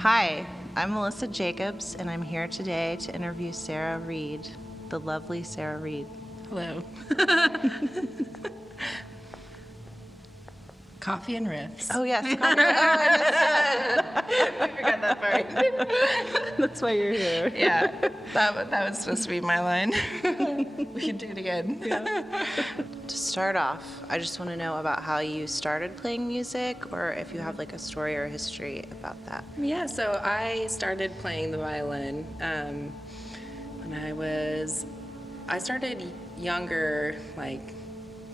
Hi, I'm Melissa Jacobs, and I'm here today to interview Sarah Reid, the lovely Sarah Reid. Hello. Coffee and riffs. Oh, yes. I forgot that part. That's why you're here. Yeah, that was supposed to be my line. We can do it again. Yeah. To start off, I just want to know about how you started playing music, or if you have like a story or a history about that. Yeah, so I started playing the violin when I started younger, like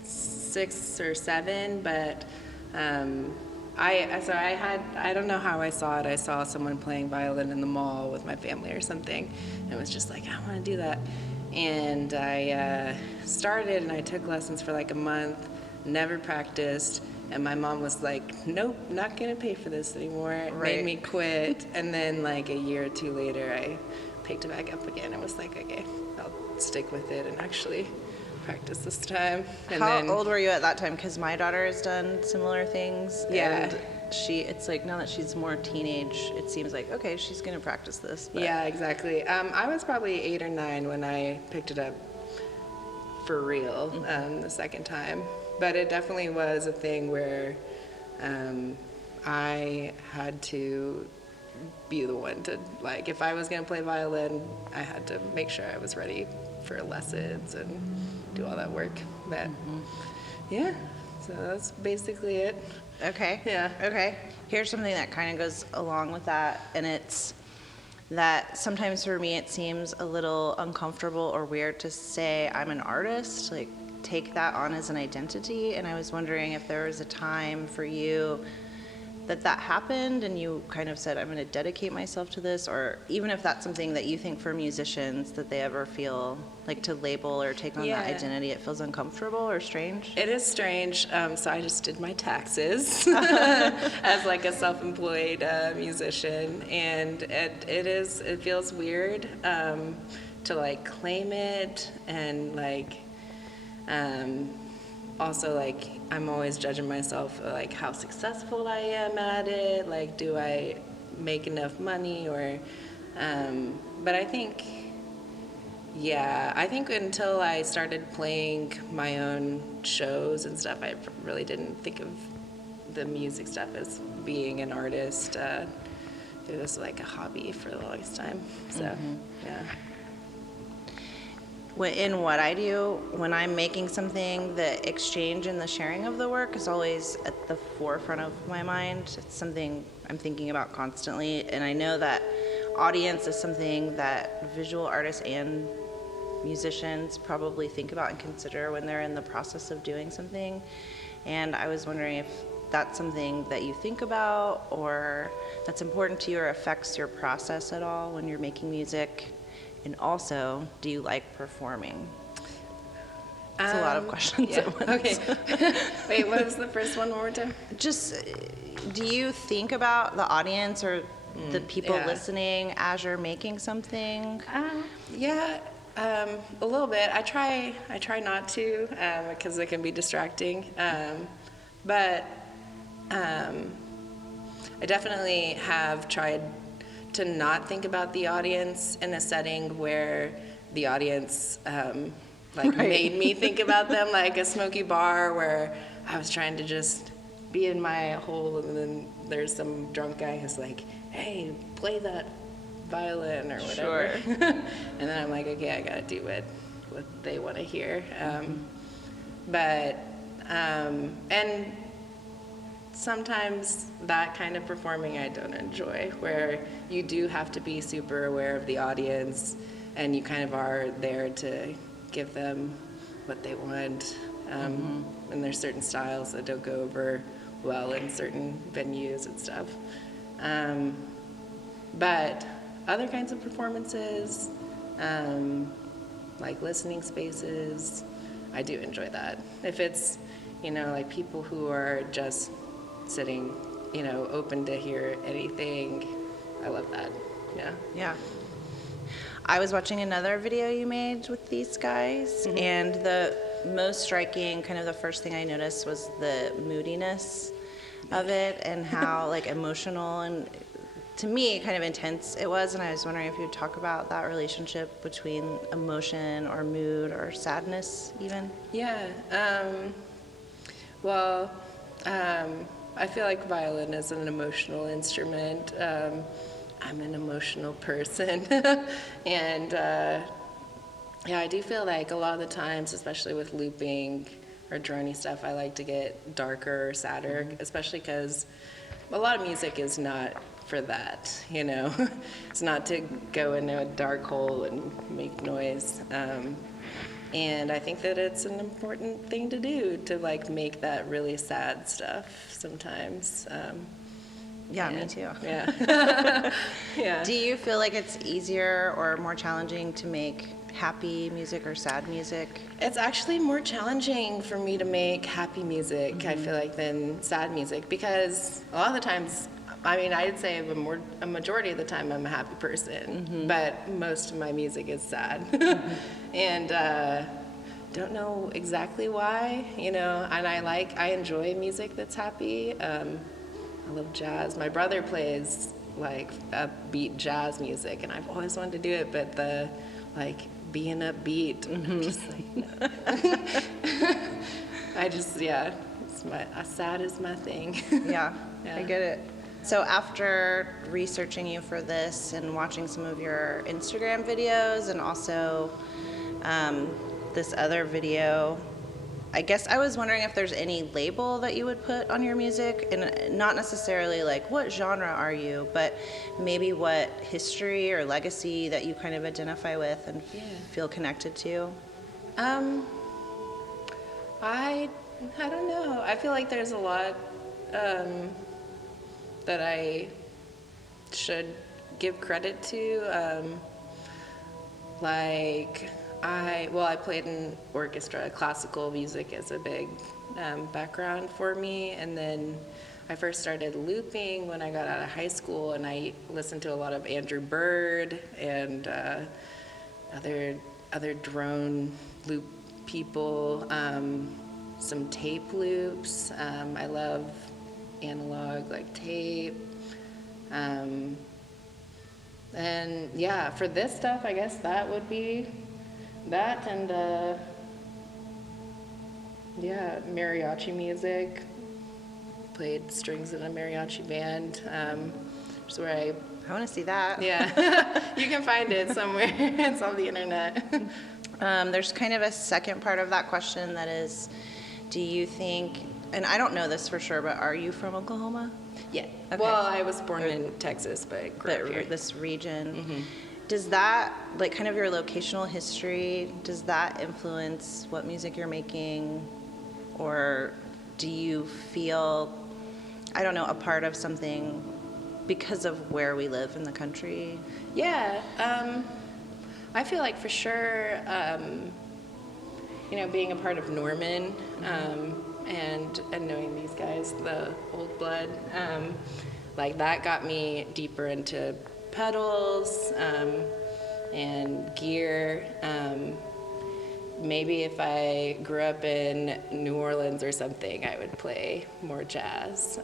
6 or 7, but I don't know how I saw it. I saw someone playing violin in the mall with my family or something, and it was just like, I want to do that. And I started, and I took lessons for like a month, never practiced, and my mom was like, nope, not going to pay for this anymore. It made me quit, and then like a year or 2 later, I picked it back up again and was like, okay, I'll stick with it and actually practice this time. And How old were you at that time? Because my daughter has done similar things. Yeah. And it's like now that she's more teenage, it seems like, okay, she's going to practice this. But. Yeah, exactly. I was probably 8 or 9 when I picked it up for real the second time. But it definitely was a thing where I had to be the one to, like, if I was going to play violin, I had to make sure I was ready for lessons and do all that work. But yeah, so that's basically it. Okay. Yeah. Okay. Here's something that kind of goes along with that, and it's that sometimes for me it seems a little uncomfortable or weird to say I'm an artist, like take that on as an identity. And I was wondering if there was a time for you that happened and you kind of said, I'm going to dedicate myself to this, or even if that's something that you think for musicians that they ever feel like to label or take on that identity, it feels uncomfortable or strange? It is strange. So I just did my taxes as like a self-employed musician, and it feels weird to like claim it, and like also like I'm always judging myself like how successful I am at it, like do I make enough money, or but I think until I started playing my own shows and stuff, I really didn't think of the music stuff as being an artist. It was like a hobby for the longest time. So yeah. In what I do, when I'm making something, the exchange and the sharing of the work is always at the forefront of my mind. It's something I'm thinking about constantly, and I know that audience is something that visual artists and musicians probably think about and consider when they're in the process of doing something. And I was wondering if that's something that you think about, or that's important to you, or affects your process at all when you're making music. And also, do you like performing? It's a lot of questions at once. Okay. Wait, what was the first one more time? Just, do you think about the audience or the people listening as you're making something? Yeah, a little bit. I try not to, because it can be distracting. But I definitely have tried to not think about the audience in a setting where the audience made me think about them, like a smoky bar where I was trying to just be in my hole, and then there's some drunk guy who's like, hey, play that violin or whatever. Sure. And then I'm like, okay, I gotta do what they want to hear. And sometimes that kind of performing I don't enjoy, where you do have to be super aware of the audience, and you kind of are there to give them what they want. And there's certain styles that don't go over well in certain venues and stuff. But other kinds of performances, like listening spaces, I do enjoy that. If it's, like people who are just sitting, open to hear anything, I love that. Yeah. Yeah. I was watching another video you made with these guys, and the most striking, kind of the first thing I noticed was the moodiness of it, and how like emotional and to me, kind of intense it was, and I was wondering if you'd talk about that relationship between emotion or mood or sadness even. Yeah. Well, I feel like violin is an emotional instrument. I'm an emotional person. And yeah, I do feel like a lot of the times, especially with looping or drony stuff, I like to get darker or sadder, especially because a lot of music is not for that, you know. It's not to go into a dark hole and make noise. And I think that it's an important thing to do, to like make that really sad stuff sometimes. Yeah, me too. Yeah. Yeah. Do you feel like it's easier or more challenging to make happy music or sad music? It's actually more challenging for me to make happy music, I feel like, than sad music, because a lot of the times, I mean, I'd say a majority of the time I'm a happy person, but most of my music is sad. And don't know exactly why, you know, and I enjoy music that's happy. I love jazz. My brother plays like upbeat jazz music, and I've always wanted to do it, but the like being upbeat, I'm just like, I just, yeah, sad is my thing. Yeah, I get it. So after researching you for this and watching some of your Instagram videos and also this other video, I guess I was wondering if there's any label that you would put on your music, and not necessarily like what genre are you, but maybe what history or legacy that you kind of identify with and feel connected to. I don't know. I feel like there's a lot that I should give credit to. I played in orchestra. Classical music is a big background for me, and then I first started looping when I got out of high school, and I listened to a lot of Andrew Bird and other drone loop people, some tape loops. I love analog, like tape. And yeah, for this stuff, I guess that would be that, and yeah, mariachi music. Played strings in a mariachi band, which is where I want to see that. Yeah, you can find it somewhere. It's on the internet. There's kind of a second part of that question that is, do you think, and I don't know this for sure, but are you from Oklahoma? Yeah. Okay. Well, I was born in Texas, but I grew up here. This region, does that, like kind of your locational history, does that influence what music you're making? Or do you feel, I don't know, a part of something because of where we live in the country? Yeah. I feel like for sure, you know, being a part of Norman, and knowing these guys, the old blood, like that got me deeper into pedals and gear. Maybe if I grew up in New Orleans or something, I would play more jazz.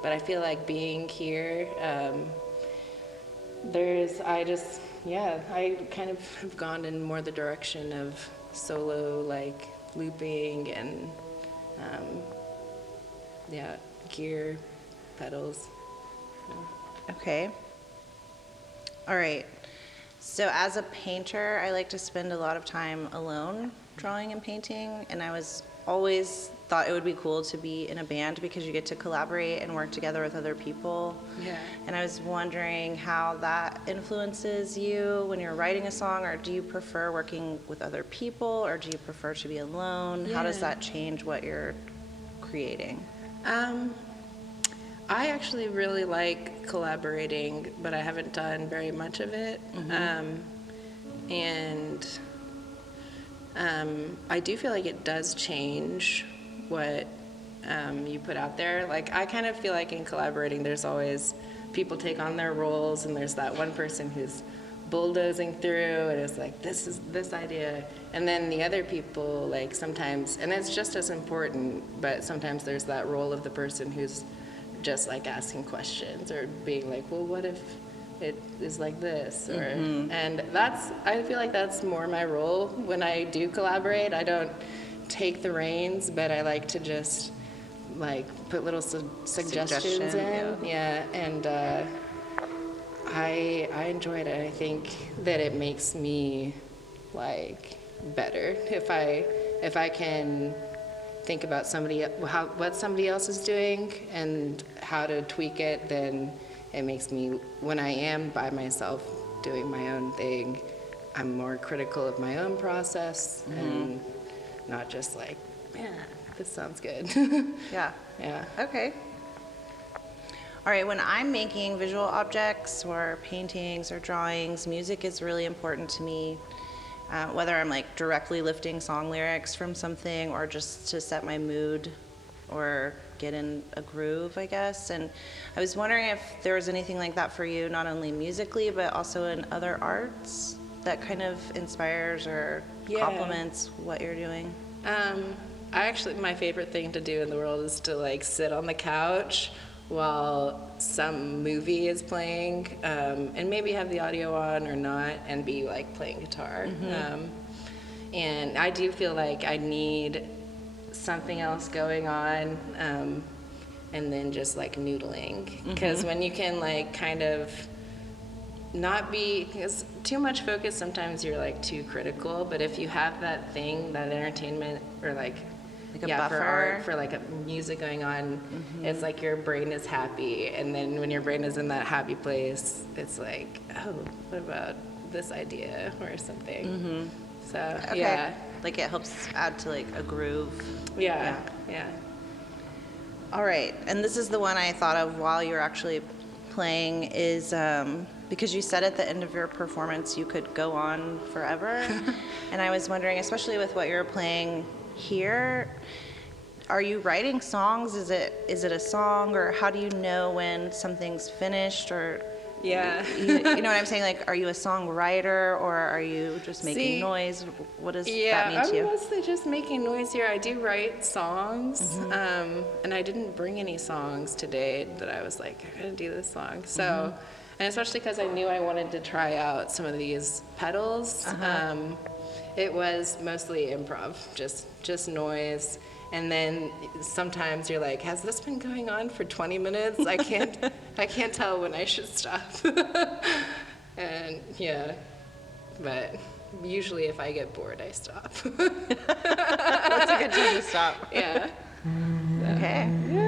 But I feel like being here, I kind of have gone in more the direction of solo, like looping and gear, pedals. Okay. All right. So as a painter, I like to spend a lot of time alone drawing and painting, and I was always thought it would be cool to be in a band because you get to collaborate and work together with other people. Yeah. And I was wondering how that influences you when you're writing a song, or do you prefer working with other people, or do you prefer to be alone? How does that change what you're creating? I actually really like collaborating, but I haven't done very much of it. I do feel like it does change what you put out there. Like, I kind of feel like in collaborating, there's always people take on their roles, and there's that one person who's bulldozing through, and it's like, this is this idea. And then the other people, like sometimes, and it's just as important, but sometimes there's that role of the person who's just like asking questions or being like, well, what if it is like this? Or and I feel like that's more my role when I do collaborate. I don't take the reins, but I like to just like put little suggestions in. Yeah, and I enjoy it. I think that it makes me like better if I can think about what somebody else is doing and how to tweak it. Then it makes me, when I am by myself doing my own thing, I'm more critical of my own process and not just like, man, this sounds good. Yeah. Yeah. Okay. All right, when I'm making visual objects or paintings or drawings, music is really important to me. Whether I'm like directly lifting song lyrics from something or just to set my mood or get in a groove, I guess. And I was wondering if there was anything like that for you, not only musically, but also in other arts that kind of inspires or complements what you're doing. My favorite thing to do in the world is to like sit on the couch while some movie is playing, and maybe have the audio on or not, and be like playing guitar. And I do feel like I need something else going on, and then just like noodling. Because when you can like kind of not be, because too much focus, sometimes you're like too critical, but if you have that thing, that entertainment or like a buffer for art, for like a music going on, it's like your brain is happy, and then when your brain is in that happy place, it's like, oh, what about this idea or something? So yeah, like it helps add to like a groove. Yeah. All right, and this is the one I thought of while you were actually playing, is because you said at the end of your performance you could go on forever. And I was wondering, especially with what you're playing here, are you writing songs? Is it a song, or how do you know when something's finished? Or you know what I'm saying? Like, are you a songwriter, or are you just making noise? What does that mean to you? I'm mostly just making noise here. I do write songs, and I didn't bring any songs today that I was like, I'm gonna do this song. So, and especially because I knew I wanted to try out some of these pedals. It was mostly improv, just noise. And then sometimes you're like, has this been going on for 20 minutes? I can't tell when I should stop. And yeah, but usually if I get bored, I stop. That's a good time to stop. Yeah. Okay. Yeah.